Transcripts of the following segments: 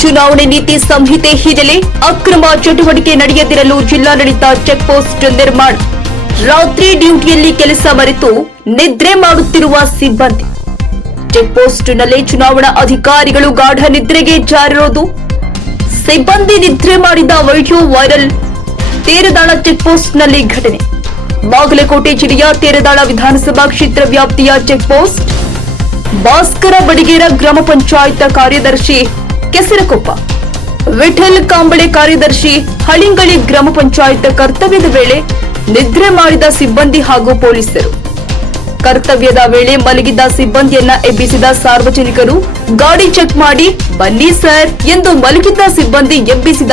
ಚುನಾವಣೆ ನೀತಿ ಸಂಹಿತೆ ಹಿನ್ನೆಲೆ ಅಕ್ರಮ ಚಟುವಟಿಕೆ ನಡೆಯದಿರಲು ಜಿಲ್ಲಾಡಳಿತ ಚೆಕ್ ಪೋಸ್ಟ್ ನಿರ್ಮಾಣ. ರಾತ್ರಿ ಡ್ಯೂಟಿಯಲ್ಲಿ ಕೆಲಸ ಮರೆತು ನಿದ್ರೆ ಮಾಡುತ್ತಿರುವ ಸಿಬ್ಬಂದಿ. ಚೆಕ್ ಪೋಸ್ಟ್ನಲ್ಲಿ ಚುನಾವಣಾ ಅಧಿಕಾರಿಗಳು ಗಾಢ ನಿದ್ರೆಗೆ ಜಾರಿರೋದು. ಸಿಬ್ಬಂದಿ ನಿದ್ರೆ ಮಾಡಿದ ವಿಡಿಯೋ ವೈರಲ್. ತೇರದಾಳ ಚೆಕ್ ಪೋಸ್ಟ್ನಲ್ಲಿ ಘಟನೆ. ಬಾಗಲಕೋಟೆ ಜಿಲ್ಲೆಯ ತೇರದಾಳ ವಿಧಾನಸಭಾ ಕ್ಷೇತ್ರ ವ್ಯಾಪ್ತಿಯ ಚೆಕ್ ಪೋಸ್ಟ್ ಭಾಸ್ಕರ ಬಡಿಗೇರ ಗ್ರಾಮ ಪಂಚಾಯತ್ ಕಾರ್ಯದರ್ಶಿ ಕೆಸರಕೊಪ್ಪ ವಿಠಲ್ ಕಾಂಬಳೆ ಕಾರ್ಯದರ್ಶಿ ಹಳಿಂಗಳಿ ಗ್ರಾಮ ಪಂಚಾಯತ್ ಕರ್ತವ್ಯದ ವೇಳೆ ನಿದ್ರೆ ಮಾಡಿದ ಸಿಬ್ಬಂದಿ ಹಾಗೂ ಪೊಲೀಸರು. ಕರ್ತವ್ಯದ ವೇಳೆ ಮಲಗಿದ್ದ ಸಿಬ್ಬಂದಿಯನ್ನ ಎಬ್ಬಿಸಿದ ಸಾರ್ವಜನಿಕರು ಗಾಡಿ ಚೆಕ್ ಮಾಡಿ, ಬನ್ನಿ ಸರ್ ಎಂದು ಮಲಗಿದ್ದ ಸಿಬ್ಬಂದಿ ಎಬ್ಬಿಸಿದ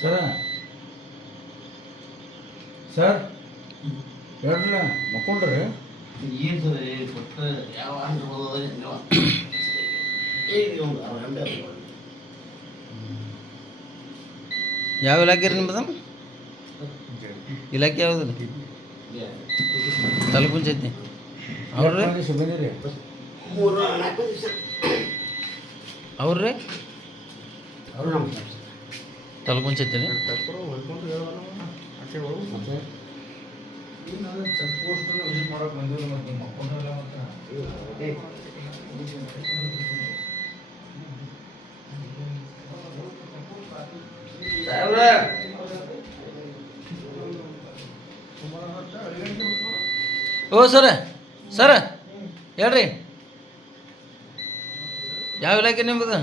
ಸರ? ಸರ್? ಹೇಳ್ರಲ್ಲ ಮಕ್ಕೊಂಡ್ರಿ? ಏನು ಸರ್ ಕೊಟ್ಟ ಯಾವ ಆಂಧ್ರ. ಯಾವ? ಇಲಾಖೆ ರೀ ನಿಮ್ಮದು ಇಲಾಖೆ ಯಾವ್ದು ತಾಲೂಕು ಪಂಚಾಯತಿ. ಅವ್ರಿ ಅವ್ರಿ ಅವ್ರು ನಮ್ಮ ಸರ್ ತಾಲೂಕು ಪಂಚಾಯತಿ ರೀ ಚೆಕ್ ಪೋಸ್ಟ್ ವಿಸಿಟ್ ಮಾಡಕ್ ಬಂದಿಲ್ಲ ಮತ್ತೆ ನೀವು ಮಕ್ಕೊಂಡ್ರಲ್ಲ ಮತ್ತೆ ಓ, ಸರ ಸರ, ಹೇಳ್ರಿ. ಯಾವ ಇಲಾಖೆ ನಿಮ್ಮದು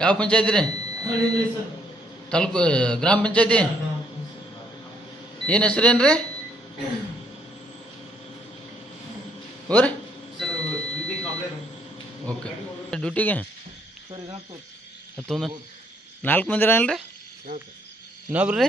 ಯಾವ ಪಂಚಾಯತಿ ರೀ? ತಾಲೂಕು, ಗ್ರಾಮ ಪಂಚಾಯತಿ? ಏನು ಹೆಸ್ರೇನು ರೀ ಓ ರೀ ಓಕೆ. ಡ್ಯೂಟಿಗೆ? ಹತ್ತೊಂದು ನಾಲ್ಕು ಮಂದಿರ ಅಲ್ರಿ ಇನ್ನೊಬ್ರು ರೀ?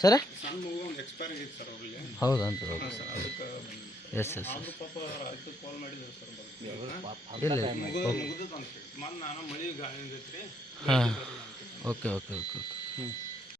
ಸರ? ಹೌದಾ ಅಂತ ಎಸ್ ಎಸ್ ಇಲ್ಲ ಹಾಂ. Okay okay okay okay. ಹ್ಞೂ